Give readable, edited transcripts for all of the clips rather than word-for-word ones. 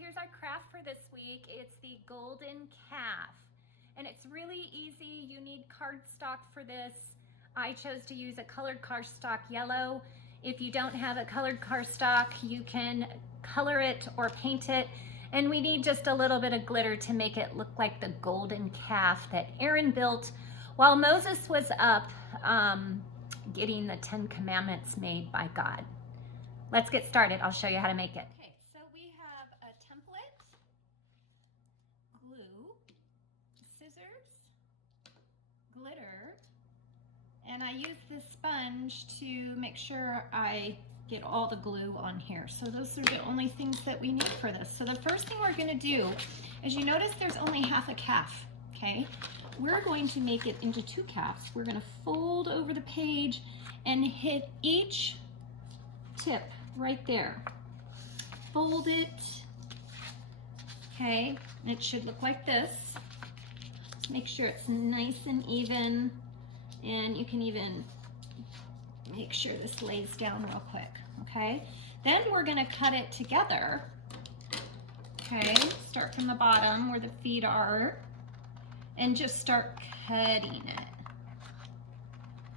here's our craft for this week. It's the golden calf, and it's really easy. You need cardstock for this. I chose to use a colored cardstock yellow. If you don't have a colored cardstock, you can color it or paint it. And we need just a little bit of glitter to make it look like the golden calf that Aaron built while Moses was up getting the 10 Commandments made by God. Let's get started. I'll show you how to make it. Okay, so we have a template, glue, scissors, glitter, and I use this sponge to make sure I get all the glue on here. So those are the only things that we need for this. So the first thing we're gonna do is, you notice there's only half a calf, okay? We're going to make it into 2 calves. We're gonna fold over the page and hit each tip right there. Fold it, okay? And it should look like this. Just make sure it's nice and even, and you can even make sure this lays down real quick, okay? Then we're gonna cut it together, okay? Start from the bottom where the feet are and just start cutting it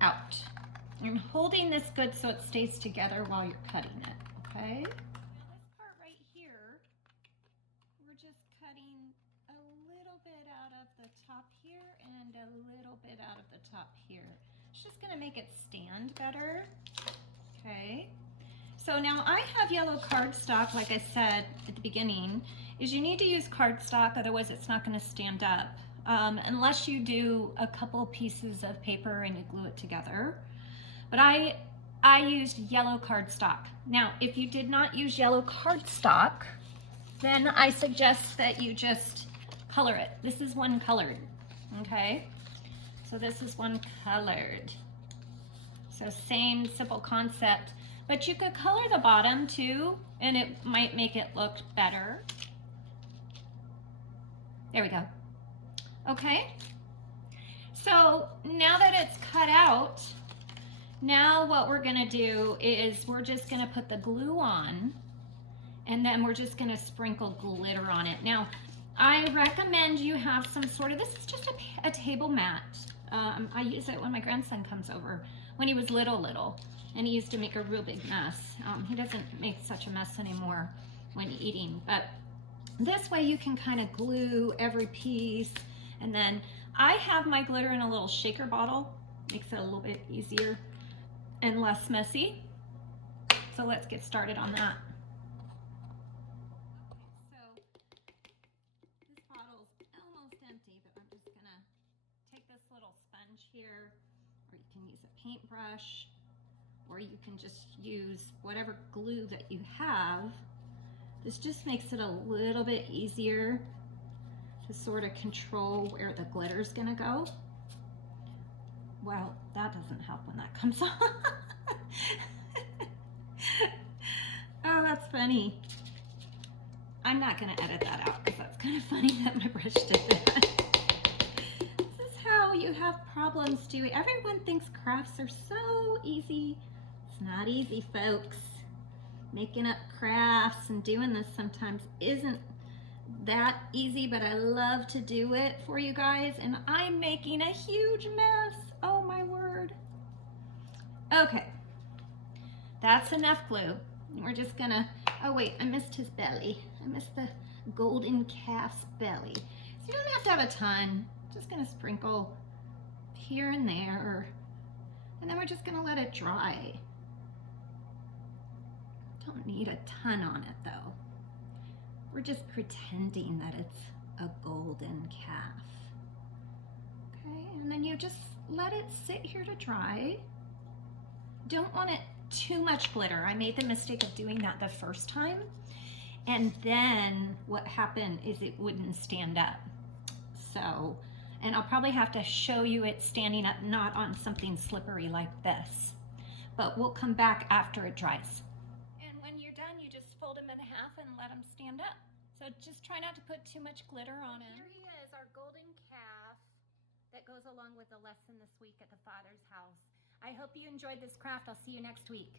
out. I'm holding this good so it stays together while you're cutting it, okay? Now this part right here, we're just cutting a little bit out of the top here and a little bit out of the top here. It's just gonna make it stand better, okay? So now I have yellow cardstock, like I said at the beginning, is you need to use cardstock, otherwise it's not gonna stand up. Unless you do a couple pieces of paper and you glue it together. But I used yellow cardstock. Now, if you did not use yellow cardstock, then I suggest that you just color it. This is one colored, okay? So this is one colored. So same simple concept, but you could color the bottom too, and it might make it look better. There we go. Okay, so now that it's cut out, now what we're gonna do is we're just gonna put the glue on, and then we're just gonna sprinkle glitter on it. Now, I recommend you have some sort of, this is just a table mat. I use it when my grandson comes over, when he was little, and he used to make a real big mess. He doesn't make such a mess anymore when eating, but this way you can kind of glue every piece. And then I have my glitter in a little shaker bottle, makes it a little bit easier and less messy. So let's get started on that. Okay, so this bottle's almost empty, but I'm just gonna take this little sponge here, or you can use a paintbrush, or you can just use whatever glue that you have. This just makes it a little bit easier to sort of control where the glitter's gonna go. Well, that doesn't help when that comes on. Oh, that's funny. I'm not gonna edit that out because that's kind of funny that my brush did that. This is how you have problems doing. Everyone thinks crafts are so easy. It's not easy, folks. Making up crafts and doing this sometimes isn't that easy, but I love to do it for you guys, and I'm making a huge mess. Oh my word. Okay, that's enough glue. We're just gonna, oh wait, I missed his belly. I missed the golden calf's belly. So you don't have to have a ton. Just gonna sprinkle here and there, and then we're just gonna let it dry. Don't need a ton on it though. We're just pretending that it's a golden calf. Okay, and then you just let it sit here to dry. Don't want it too much glitter. I made the mistake of doing that the first time, and then what happened is it wouldn't stand up. So, and I'll probably have to show you it standing up, not on something slippery like this, but we'll come back after it dries. You just fold them in half and let them stand up. So just try not to put too much glitter on it. Here he is, our golden calf that goes along with the lesson this week at the Father's house. I hope you enjoyed this craft. I'll see you next week.